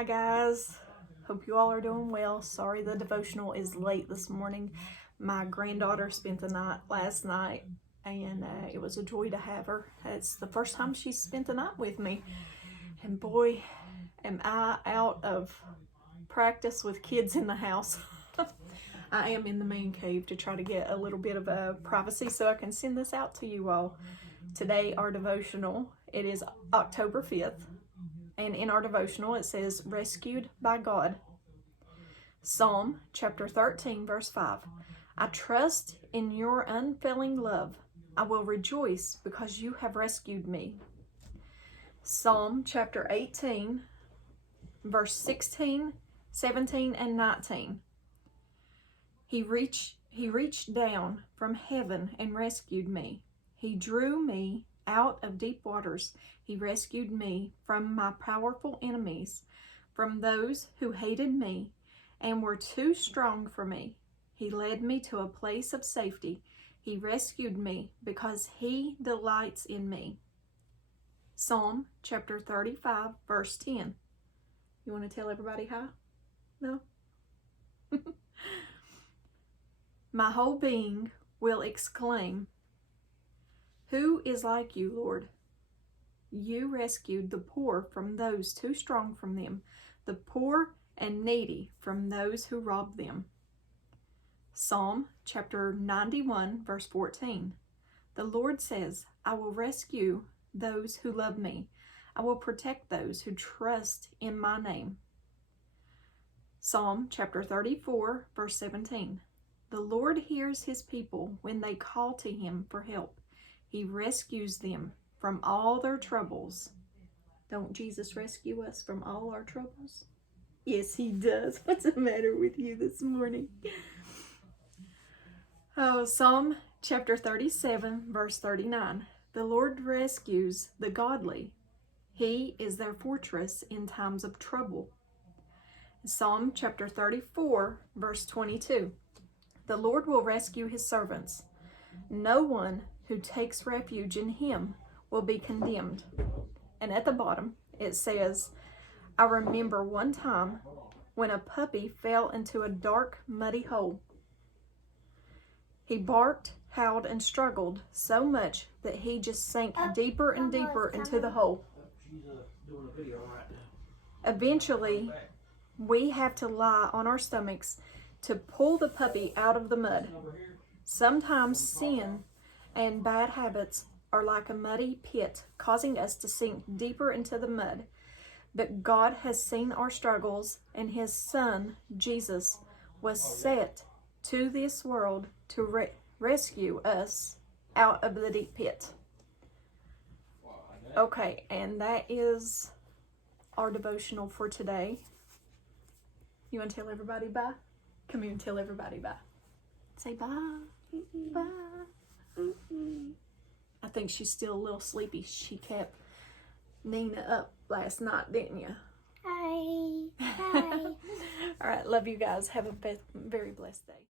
Hi guys, hope you all are doing well. Sorry the devotional is late this morning. My granddaughter spent the night last night and it was a joy to have her. It's the first time she's spent the night with me, and boy am I out of practice with kids in the house. I am in the man cave to try to get a little bit of privacy so I can send this out to you all. Today our devotional, it is October 5th. And in our devotional, it says, rescued by God. Psalm chapter 13, verse 5. I trust in your unfailing love. I will rejoice because you have rescued me. Psalm chapter 18, verse 16, 17, and 19. He reached down from heaven and rescued me. He drew me out of deep waters. He rescued me from my powerful enemies, from those who hated me and were too strong for me. He led me to a place of safety. He rescued me because he delights in me. Psalm chapter 35, verse 10. You want to tell everybody hi? No? My whole being will exclaim, who is like you, Lord? You rescued the poor from those too strong from them, the poor and needy from those who robbed them. Psalm chapter 91, verse 14. The Lord says, I will rescue those who love me. I will protect those who trust in my name. Psalm chapter 34, verse 17. The Lord hears his people when they call to him for help. He rescues them from all their troubles. Don't Jesus rescue us from all our troubles? Yes, he does. What's the matter with you this morning? Oh, Psalm chapter 37, verse 39. The Lord rescues the godly. He is their fortress in times of trouble. Psalm chapter 34, verse 22. The Lord will rescue his servants. No one who takes refuge in him will be condemned. And at the bottom, it says, I remember one time when a puppy fell into a dark, muddy hole. He barked, howled, and struggled so much that he just sank deeper and deeper into the hole. Eventually, we have to lie on our stomachs to pull the puppy out of the mud. Sometimes sin and bad habits are like a muddy pit, causing us to sink deeper into the mud. But God has seen our struggles, and his son, Jesus, was sent to this world to rescue us out of the deep pit. Okay, and that is our devotional for today. You want to tell everybody bye? Come here and tell everybody bye. Say bye. Bye. I think she's still a little sleepy. She kept Nina up last night, didn't you? Hi. Hi. All right, love you guys. Have a very blessed day.